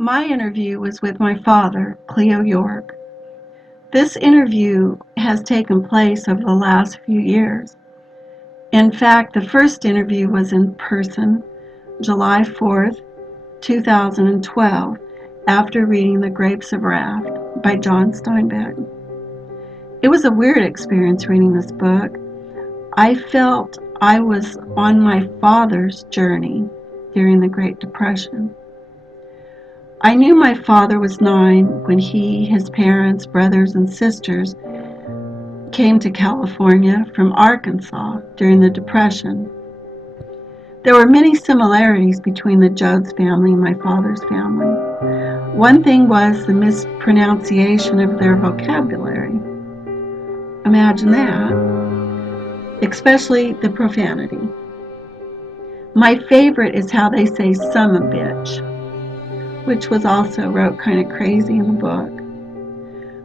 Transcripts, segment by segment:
My interview was with my father, Cleo York. This interview has taken place over the last few years. In fact, the first interview was in person, July 4th, 2012, after reading The Grapes of Wrath by John Steinbeck. It was a weird experience reading this book. I felt I was on my father's journey during the Great Depression. I knew my father was 9 when he, his parents, brothers, and sisters came to California from Arkansas during the Depression. There were many similarities between the Jones family and my father's family. One thing was the mispronunciation of their vocabulary. Imagine that. Especially the profanity. My favorite is how they say "son of a bitch," which was also wrote kind of crazy in the book.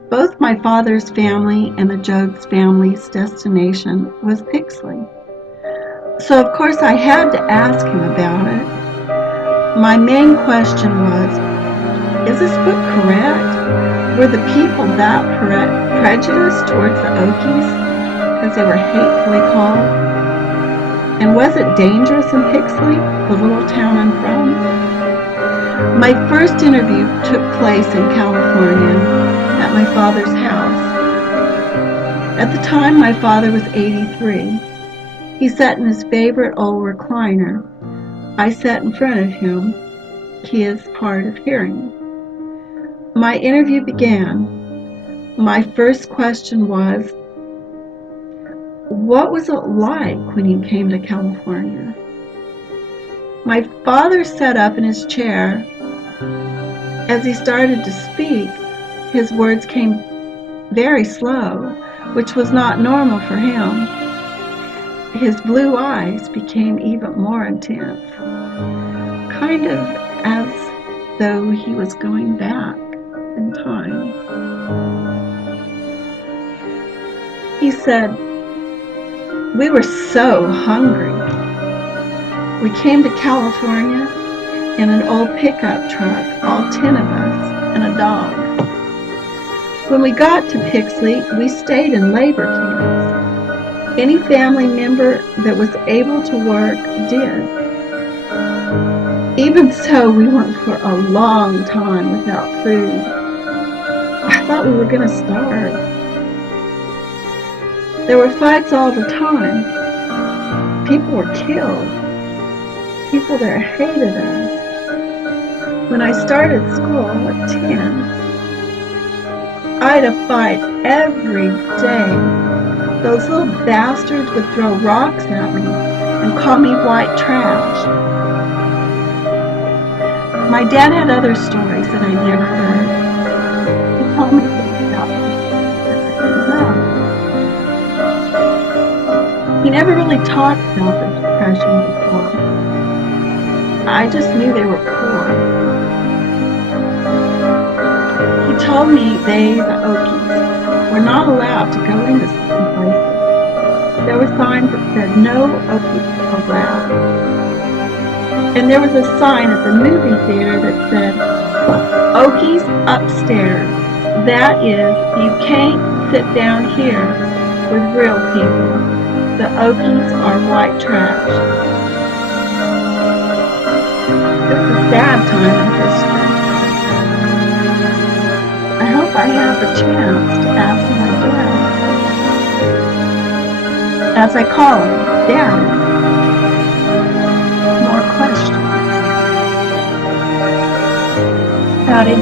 Both my father's family and the Jones family's destination was Pixley. So of course I had to ask him about it. My main question was, is this book correct? Were the people that prejudiced towards the Okies as they were hatefully called? And was it dangerous in Pixley, the little town I'm from? My first interview took place in California at my father's house. At the time, my father was 83. He sat in his favorite old recliner. I sat in front of him. He is hard of hearing. My interview began. My first question was, what was it like when you came to California? My father sat up in his chair. As he started to speak, his words came very slow, which was not normal for him. His blue eyes became even more intense, kind of as though he was going back in time. He said, "We were so hungry. We came to California in an old pickup truck, all 10 of us, and a dog. When we got to Pixley, we stayed in labor camps. Any family member that was able to work did. Even so, we went for a long time without food. I thought we were going to starve. There were fights all the time. People were killed. People there hated us. When I started school at 10, I had a fight every day. Those little bastards would throw rocks at me and call me white trash." My dad had other stories that I never heard. He told me things about people that I didn't know. He never really talked about the Depression before. I just knew they were poor. He told me they, the Okies, were not allowed to go into certain places. There were signs that said no Okies allowed. And there was a sign at the movie theater that said, "Okies upstairs." That is, you can't sit down here with real people. The Okies are white trash. It's a sad time in history. I hope I have a chance to ask my dad, as I call him, Dad, more questions. Howdy.